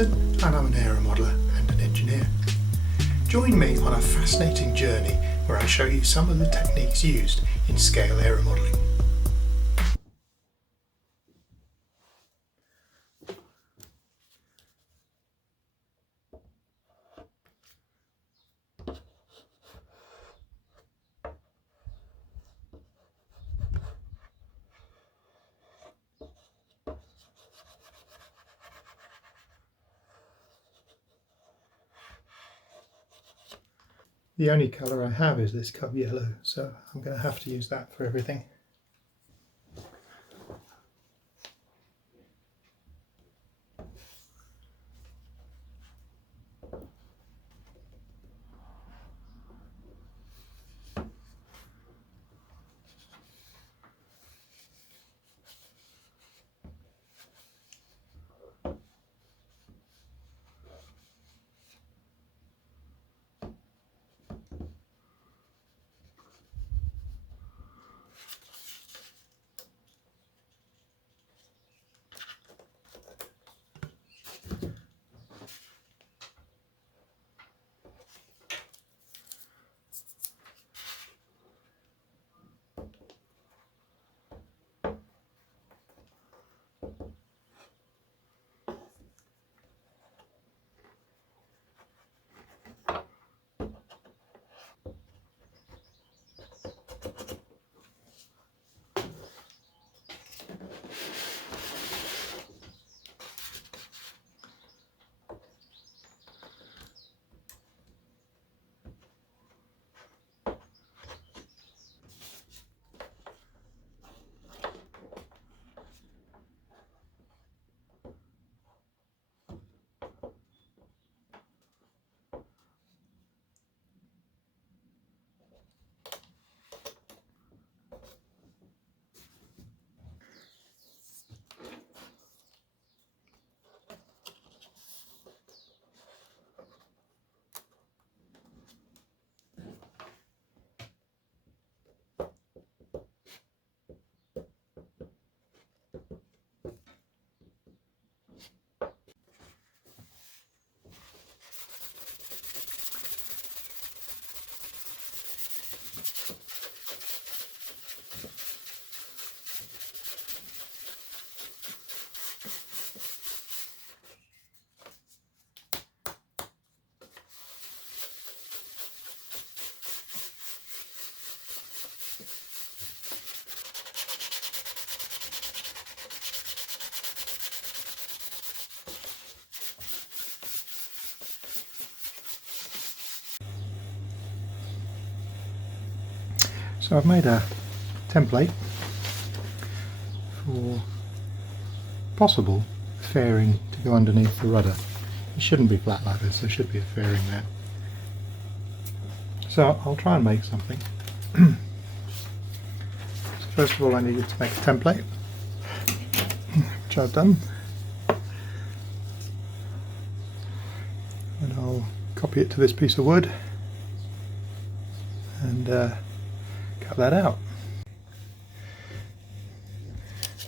Martin and I'm an aeromodeller and an engineer. Join me on a fascinating journey where I show you some of the techniques used in scale aeromodelling. The only colour I have is this cub yellow, so I'm going to have to use that for everything. So I've made a template for possible fairing to go underneath the rudder. It shouldn't be flat like this, there should be a fairing there. So I'll try and make something. So first of all I needed to make a template, which I've done. And I'll copy it to this piece of wood and cut that out.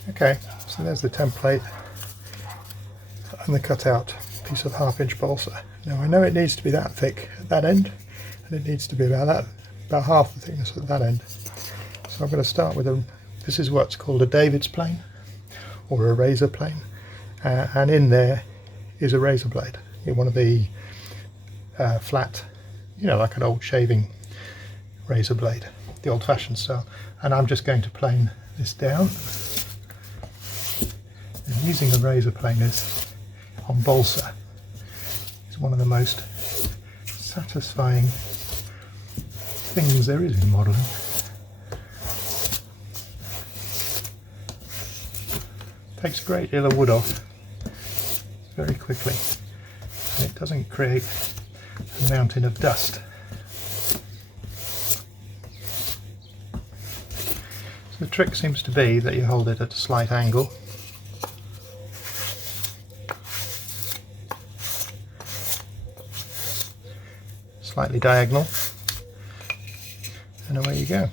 Okay, so there's the template and the cut out piece of 1/2 inch balsa. Now I know it needs to be that thick at that end, and it needs to be about half the thickness at that end. So I'm going to start with this is what's called a David's plane or a razor plane, and in there is a razor blade in one of the flat, you know, like an old shaving razor blade, the old-fashioned style, and I'm just going to plane this down. And using a razor planers on balsa is one of the most satisfying things there is in modelling. Takes a great deal of wood off very quickly, and it doesn't create a mountain of dust. The trick seems to be that you hold it at a slight angle, slightly diagonal, and away you go.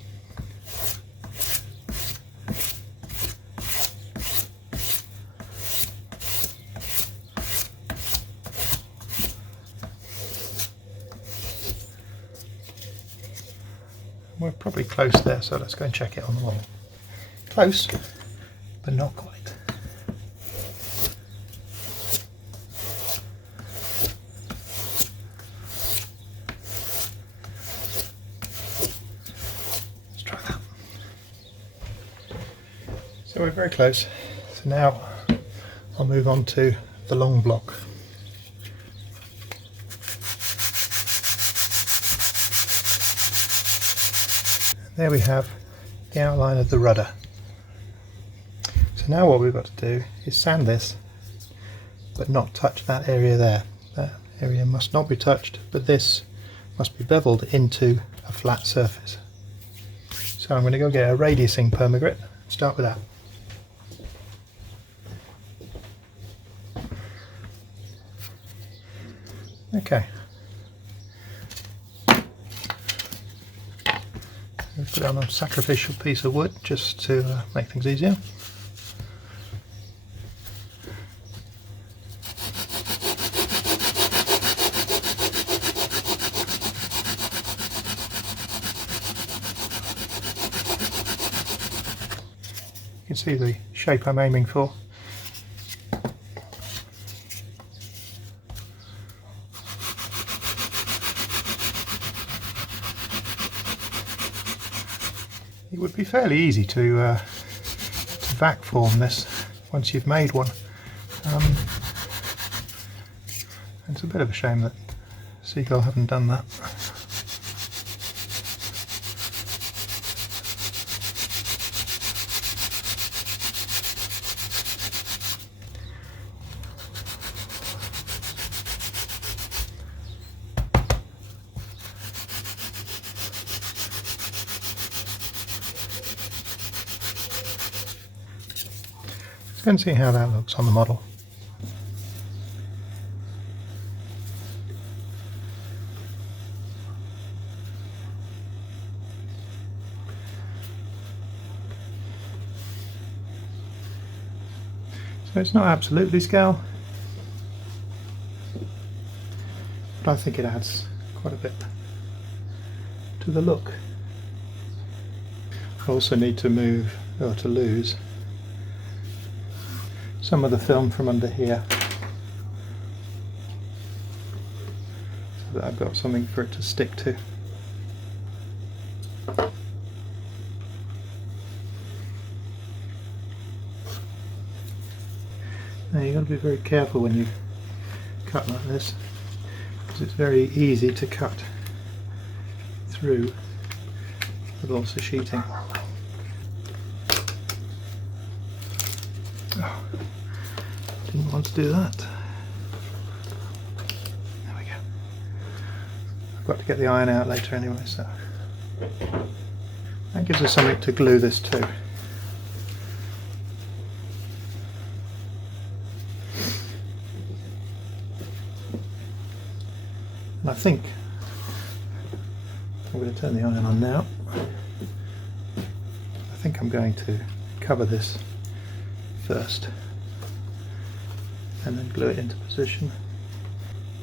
We're probably close there, so let's go and check it on the wall. Close, but not quite. Let's try that. So we're very close. So now I'll move on to the long block. There we have the outline of the rudder. So now what we've got to do is sand this, but not touch that area there. That area must not be touched, but this must be beveled into a flat surface. So I'm going to go get a radiusing permagrit and start with that. Okay. Put it on a sacrificial piece of wood just to make things easier. You can see the shape I'm aiming for. It would be fairly easy to vac form this once you've made one. It's a bit of a shame that Seagull haven't done that. Let's go and see how that looks on the model. So it's not absolutely scale, but I think it adds quite a bit to the look. I also need to move, or to lose, some of the film from under here so that I've got something for it to stick to. Now you've got to be very careful when you cut like this, because it's very easy to cut through the balsa sheeting. Oh, didn't want to do that. There we go. I've got to get the iron out later anyway, so that gives us something to glue this to. And I think I'm going to turn the iron on now. I think I'm going to cover this first and then glue it into position.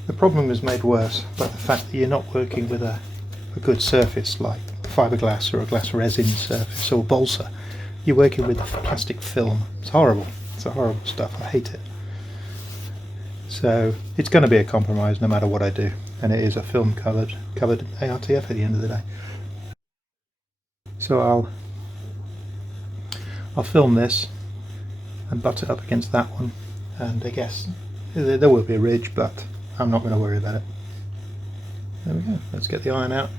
The problem is made worse by the fact that you're not working with a good surface like fiberglass or a glass resin surface or balsa. You're working with plastic film. It's horrible. It's a horrible stuff. I hate it. So it's going to be a compromise no matter what I do, and it is a film covered ARTF at the end of the day. So I'll film this and butt it up against that one, and I guess there will be a ridge, but I'm not going to worry about it. There we go. Let's get the iron out.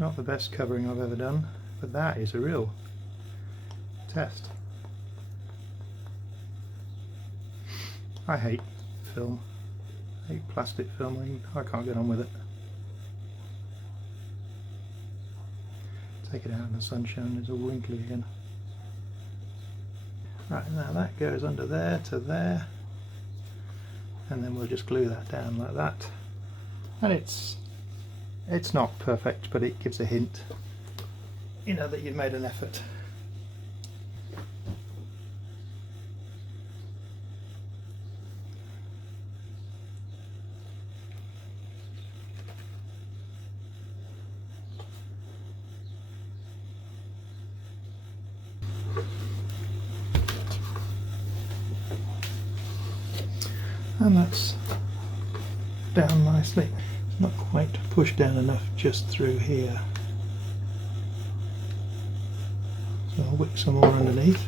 Not the best covering I've ever done, but that is a real test. I hate film. I hate plastic film. I can't get on with it. Take it out in the sunshine, it's all wrinkly again. Right, now that goes under there to there, and then we'll just glue that down like that. And it's not perfect, but it gives a hint, you know, that you've made an effort. And that's down nicely. It's not quite pushed down enough just through here. So I'll wick some more underneath.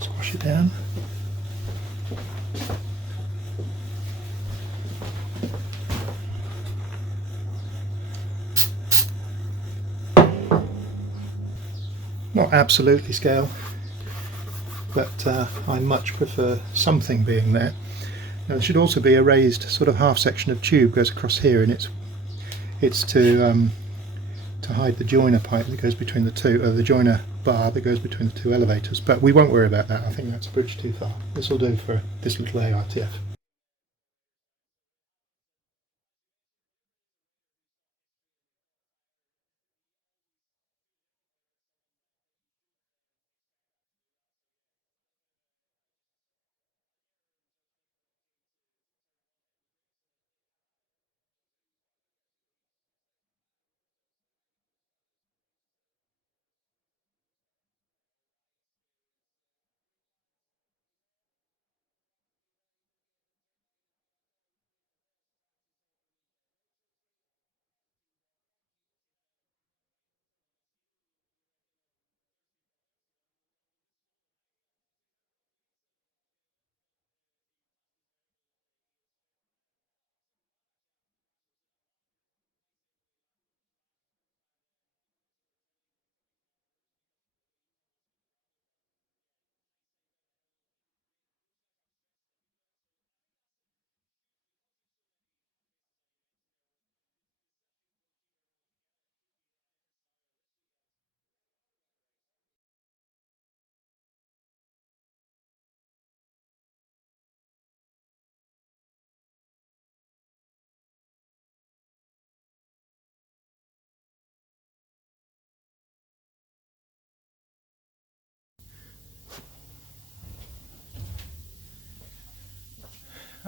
Squash it down. Not absolutely scale, but I much prefer something being there. Now there should also be a raised sort of half section of tube goes across here, and it's to hide the joiner pipe that goes between the two, or the joiner bar that goes between the two elevators. But we won't worry about that. I think that's a bridge too far. This will do for this little ARTF.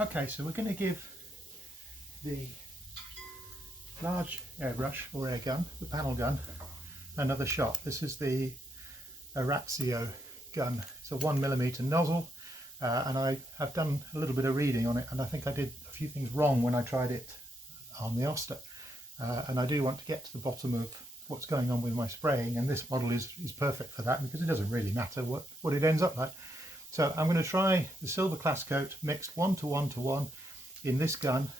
Okay, so we're going to give the large airbrush or air gun, the panel gun, another shot. This is the Orazio gun. It's a 1mm nozzle, and I have done a little bit of reading on it, and I think I did a few things wrong when I tried it on the Oster, and I do want to get to the bottom of what's going on with my spraying, and this model is perfect for that, because it doesn't really matter what it ends up like. So I'm going to try the silver class coat mixed 1 to 1 to 1 in this gun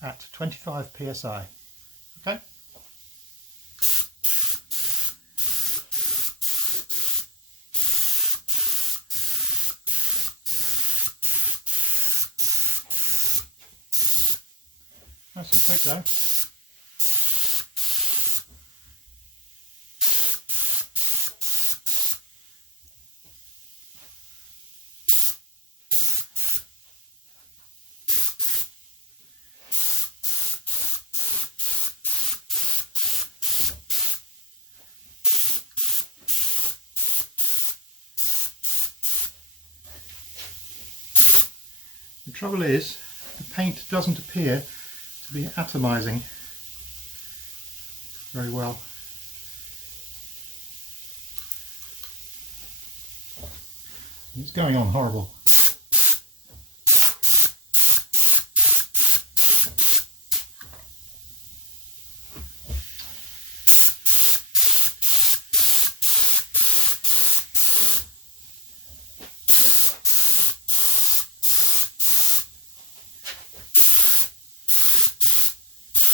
at 25 psi. Okay. Nice and quick though. The trouble is, the paint doesn't appear to be atomizing very well. It's going on horrible.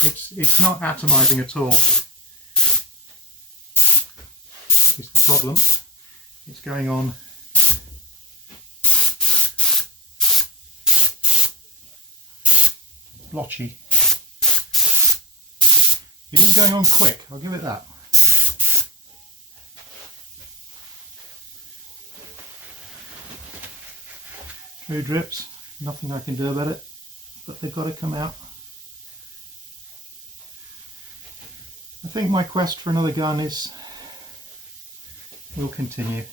It's not atomizing at all. It's the problem. It's going on blotchy. It is going on quick, I'll give it that. True drips, nothing I can do about it, but they've got to come out. I think my quest for another gun will continue.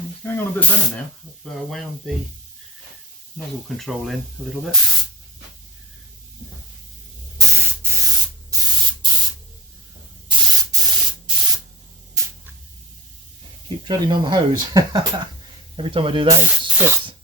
It's going on a bit better now. I've wound the nozzle control in a little bit. Keep treading on the hose. Every time I do that, it spits.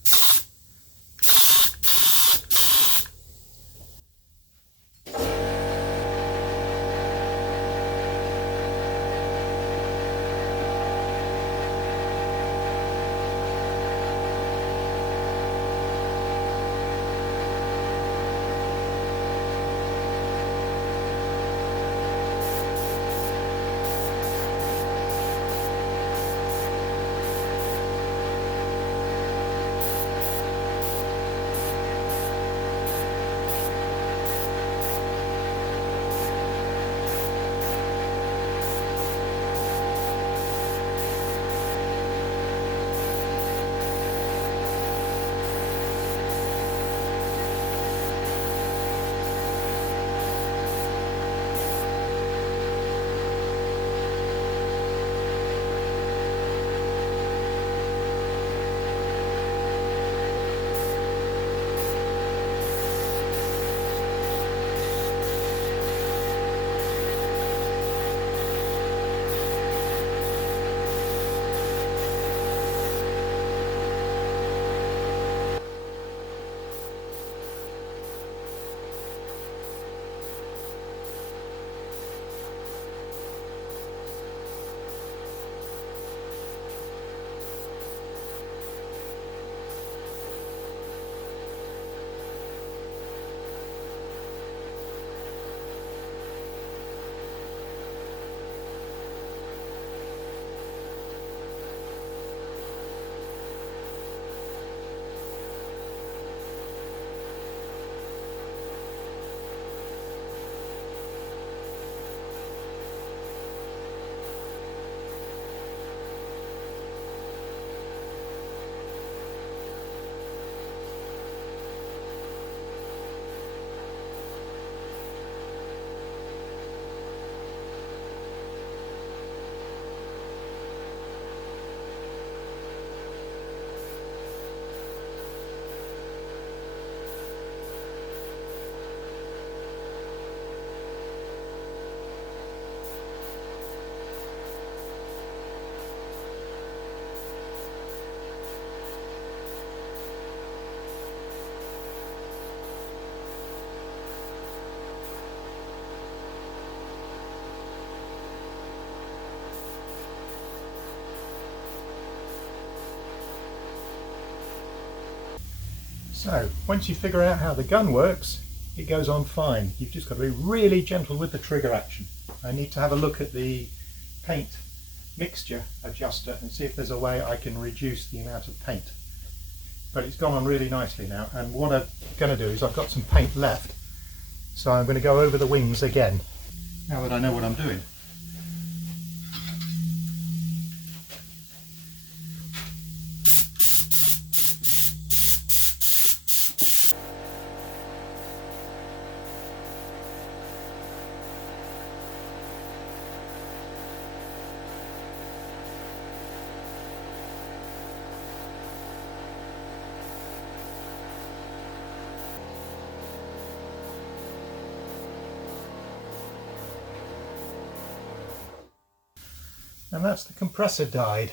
So once you figure out how the gun works, it goes on fine. You've just got to be really gentle with the trigger action. I need to have a look at the paint mixture adjuster and see if there's a way I can reduce the amount of paint. But it's gone on really nicely now, and what I'm going to do is I've got some paint left, so I'm going to go over the wings again now that I know what I'm doing. And that's the compressor died.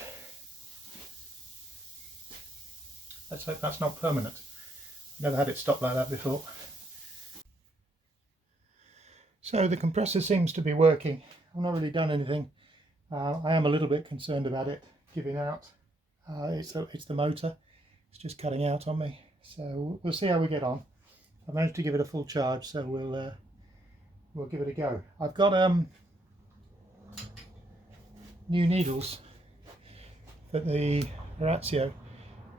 Let's hope that's not permanent. I've never had it stop like that before. So the compressor seems to be working. I've not really done anything. I am a little bit concerned about it giving out. It's the motor. It's just cutting out on me. So we'll see how we get on. I managed to give it a full charge, so we'll give it a go. I've got new needles for the Orazio.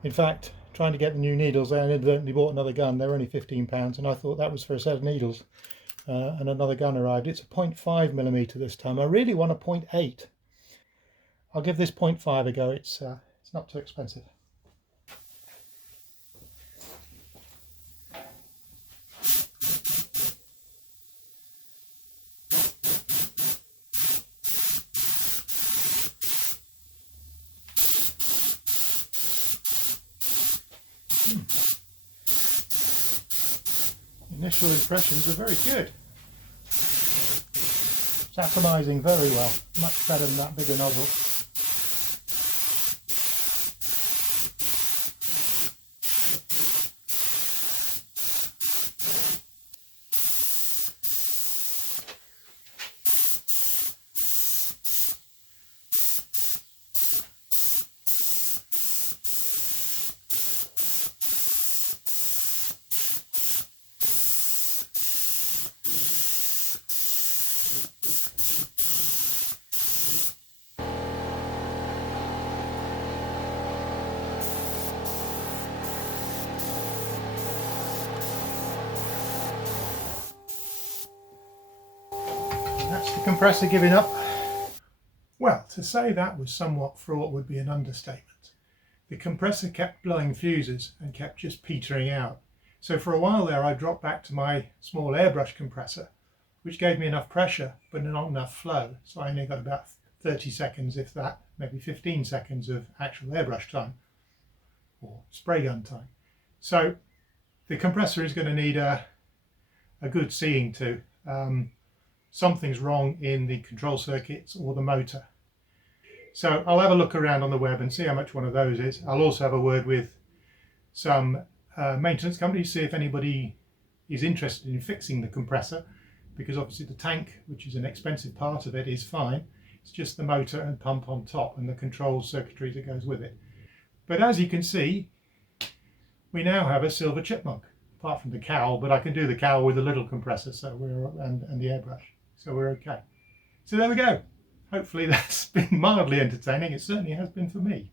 In fact, trying to get the new needles, I inadvertently bought another gun. They were only £15, and I thought that was for a set of needles. And another gun arrived. It's a 0.5mm this time. I really want a 0.8. I'll give this 0.5 a go. It's not too expensive. Initial impressions are very good. It's atomizing very well, much better than that bigger nozzle. That's the compressor giving up. Well, to say that was somewhat fraught would be an understatement. The compressor kept blowing fuses and kept just petering out. So for a while there I dropped back to my small airbrush compressor, which gave me enough pressure but not enough flow. So I only got about 30 seconds, if that, maybe 15 seconds of actual airbrush time or spray gun time. So the compressor is going to need a good seeing to. Something's wrong in the control circuits or the motor. So I'll have a look around on the web and see how much one of those is. I'll also have a word with some maintenance companies, see if anybody is interested in fixing the compressor, because obviously the tank, which is an expensive part of it, is fine. It's just the motor and pump on top and the control circuitry that goes with it. But as you can see, we now have a silver chipmunk, apart from the cowl, but I can do the cowl with a little compressor, so and the airbrush. So we're okay. So there we go. Hopefully that's been mildly entertaining. It certainly has been for me.